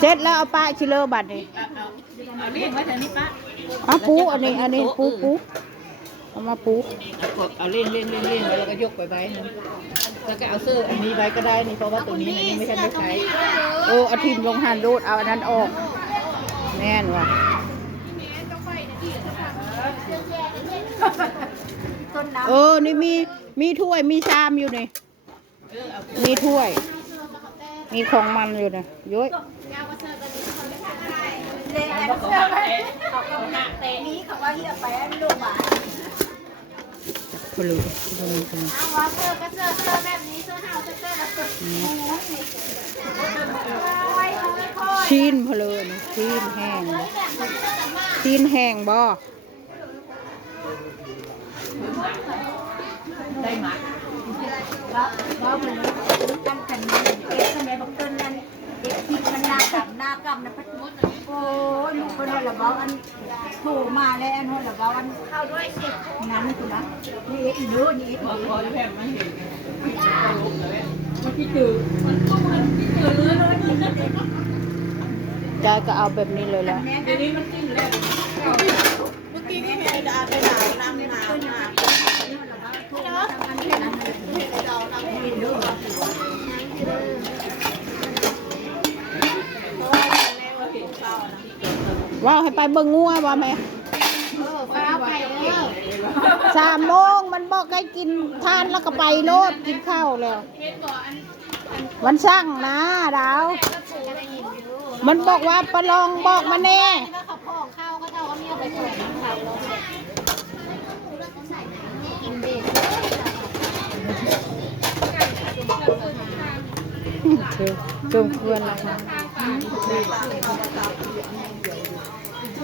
เสร็จแล้วเอาป้าชิเลอบัตรนี่เอาเรียกไว้แถวนี้ป้าเอาปูอันนี้ปูเอามาปูเอาเล่นแล้วก็ยกไปไว้นะแล้วก็เอาเสื้ออันนี้ไว้ก็ได้นี่เพราะว่าตัวนี้มันไม่ใช่ไม่ใช้เอาทิมลงหันรูดเอาอันนั้นออกแน่นว่ะนี่มีถ้วยมีชามอยู่นี่มีถ้วยมีของมันอยู่นะย้อยนี้เขาว่าเฮียไปลูกหมาคนเลยเอาว่าเสื้อก็เสื้อแบบนี้เสื้อห่าวเสื้อละสุดชีนเพลินชีนแห้งบ่ได้ไหมว่าเหมือนกันเอ๊ะทำไมบอกต้นนั้นเอ๊ะที่มันหน้ากำนะพัดโอ้ยหนูเป็นหัวละเบาอันโผล่มาแล้วอันหัวละเบาอันเข้าด้วยสิงั้นคุณนะนี่เอ๊ะอีเด้อนี่เอ๊ะพอจะแพงไม่เห็นมันคิดถึงมันตื่นเลยยายก็เอาแบบนี้เลยแล้วเดี๋ยวนี้มันกินแล้วเมื่อกี้นี่เห็นไปหนาวน้ำว่าให้ไปเบิ่งงัวว่าไหม3 โมงมันบอกให้กินทานแล้วก็ไปโลดกินข้าวแล้วมันช่างนะดาวมันบอกว่าประลองบอกมาแน่จงเพื่อนละค่ะ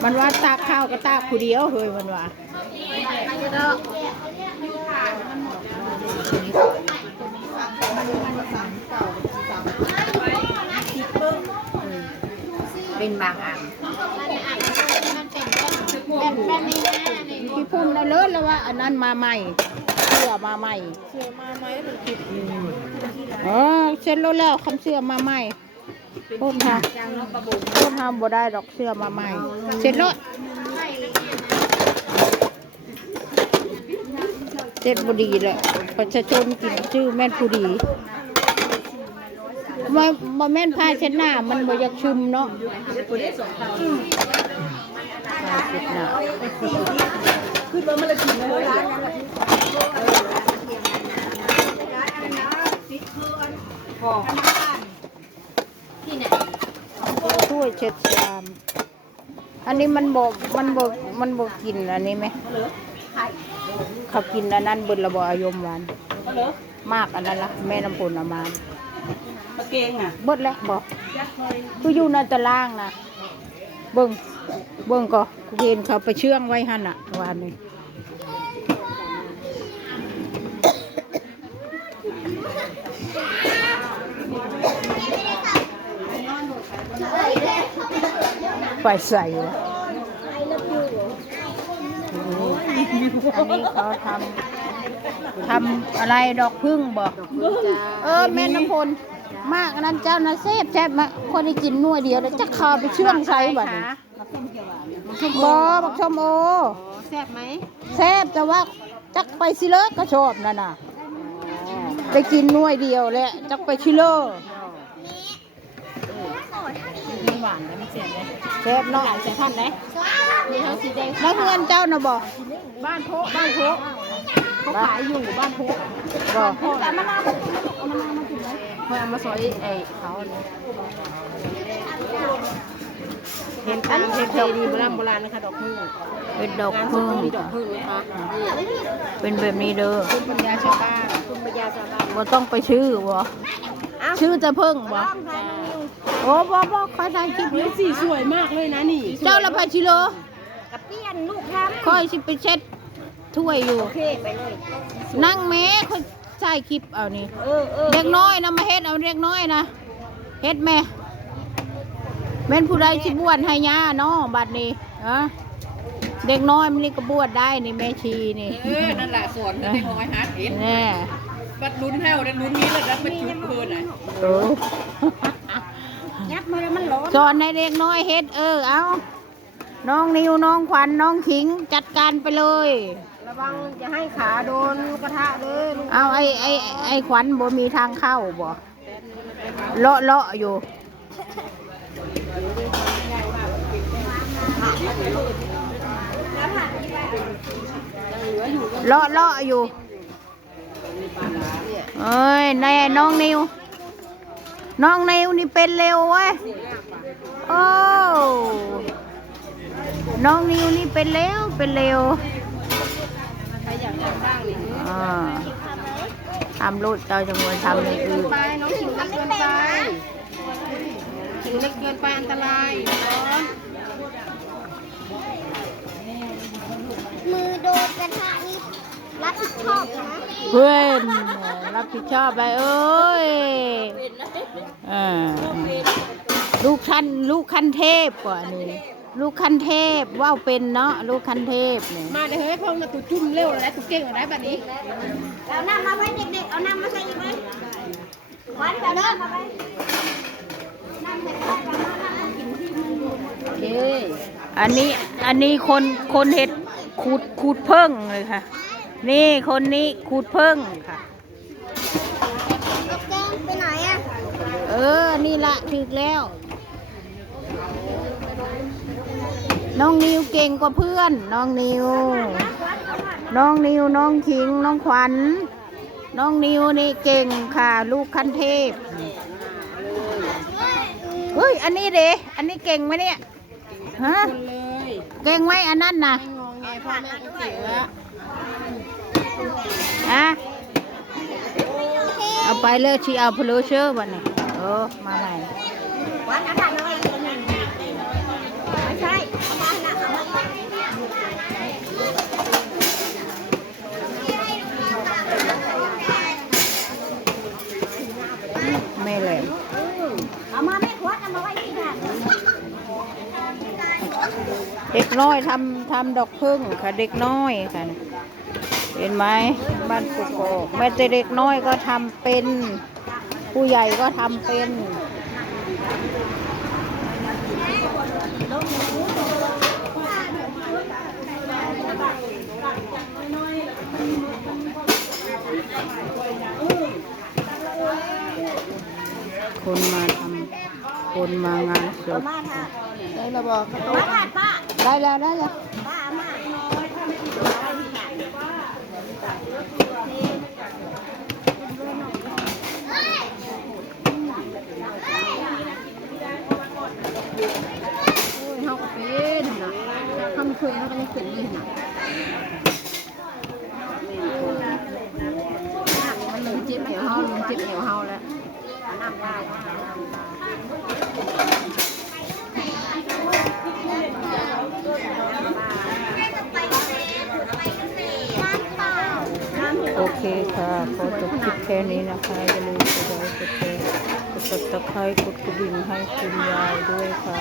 มันว่าตากข้าวก็ตากผู้เดียวเฮ้ยมันว่าเป็นบางอันแบบนี้นะพี่พุ่มนะเลิศแล้วว่าอันนั้นมาใหม่เสื้อมาใหม่เช็ดแล้วคำเสื้อมาใหม่พูดค่ะพูดทำบ่ได้ดอกเสื้อมาใหม่เช็ดแล้วเช็ดบุดีแหละประชาชนกินชื่อแม่นผู้ดีบ่แม่นผ้าเช็ดหน้ามันบ่อยากชุ่มเนาะขึ้นมามันเลยกินเลยถ้วยเช็ดชามอันนี้มันบอกกินอันนี้ไหมเขากินอันนั้นบนระบบอายมหวานมากอันนั้นละแม่น้ำผลเอามาเก่งอ่ะบดแล้วบอกคืออยู่ในตารางนะเบิ่งก็เห็นเขาไปเชื่องไว้หั่นอ่ะวันนี้ไปใส่อันนี้เขาทำอะไรดอกพึ่งบอกแม่น้ำพลมากอันนั้นเจ้านะแซ่บมาคนที่กินนัวเดียวแล้วจะข้าวไปเชื่องใส่บัดนี้บักชมโอแซ่บไหมแซ่บแต่ว่าจักไปซิเลอก็ชอบนั่นน่ะไปกินนัวเดียวแหละจักไปซิเลอหวานแล้วไม่เสียเลยแซ่บเนาะเสียพันไหมมีทั้งสีแดงแล้วเงินเจ้านะบอกบ้านโพเขาขายอยู่บ้านโพบอกแต่มะนาวมากินไหมเพื่อมาซอยเขาเห็นตามเพลดีโบราณนะคะดอกพึ่งเป็นดอกพึ่งดอกพึ่งนะคะเป็นแบบนี้เด้อคุณปัญญาชาวบ้านคุณปัญญาชาวบ้านบ่ต้องไปชื่อบ่ชื่อจะพึ่งบ่โอ้บ่คอยถ่ายคลิปนี่สีสวยมากเลยนะนี่เจ้าละพาชิโลกับเปี้ยนลูกทำคอยสิไปเช็ดถ้วยอยู่โอเคไปเลยนั่งแม่เขาใช้คลิปเอานี่เด็กน้อยนะมาเฮ็ดเอาเด็กน้อยนะเฮ็ดแม่แม่นผู้ใดสิบวชให้ย่าเนาะบัดนี้เด็กน้อยมันนี่ก็บวชได้นี่แม่ชีนี่นั่นแหละสอนเด็กน้อยหาเห็นแน่บัดลุ้นแห้วลุ้นนี้เลยแล้วมันจุดเพลินไหน สอนให้เด็กน้อยเฮ็ดเอาน้องนิวน้องขวัญน้องขิงจัดการไปเลย ระวังจะให้ขาโดนกระทะเด้อลูก เอาไอ้ขวัญบ่มีทางเข้าบ่เลาะอยู่เลาะอยู่เอ้ยแน่น้องนิวนี่เป็นเร็วเว้ยโอ้น้องนิวนี่เป็นเร็วทำรูดเจ้าจำนวนทำเลยคือ ไปน้องขิงเล็กเกินไปขิงเล็กเกินไปอันตรายร้อน มือโดนกระทะนี่รับผิดชอบนะ เพื่อนรับผิดชอบไปเอ้ยลูกคันเทพกว่านี่ลูกคันเทพว่าวเป็นเนาะลูกคันเทพเนี่ย มาเดี๋ยวให้พ่อมาตุ่จุ่มเร็วแล้วตุ่เก่งอะไรแบบนี้เอาน้ำมาไว้เด็กๆเอาน้ำมาใส่อีกไหมวันเอาน้ำมาไว้น้ำใส่ไปโอเค อันนี้คนเห็ดขูดเพิ่งเลยค่ะนี่คนนี้ขูดเพิ่งค่ะ เอาแก้มไปไหนอ่ะ นี่ละถึกแล้วน้องนิวเก่งกว่าเพื่อนน้องนิวน้องขิงน้องขวัญน้องนิวนี่เก่งค่ะลูกคันเทพเฮ้ยอันนี้อันนี้เก่งไหมเนี่ยฮะ คนเลย เก่งไหมอันนั้นน่ะ งงไงพ่อแม่ก็เก่งแล้ว เอาไปเลยชีเอาเพลเชอร์วันนี้มาใหม่ วันอาหารอะไรไม่ใช่อาหารหนักเอาไว้ ไม่เลย เอามาแม่ขวดเอามาไว้ที่นั่น เด็กน้อยทำดอกพึ่งค่ะเด็กน้อยค่ะเห็นไหมบ้านกุกอกแม้แต่เด็กน้อยก็ทำเป็นผู้ใหญ่ก็ทำเป็นคนมางานศพได้แล้วบอก มาถ่ายป้า ได้แล้ว ป้ามา เขาก็เป็นนะทำเคยเขาก็ยังเป็นเลยนะมันลืมเจ็บเหนียวเฮาลืมเจ็บเหนียวเฮาแล้วน้ำได้โอเคค่ะขอจบคลิปแค่นี้นะคะอย่าลืมกดไลค์กดแชร์กดติดตามกดกระดิ่งให้คุณยายด้วยค่ะ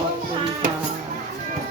ขอบคุณ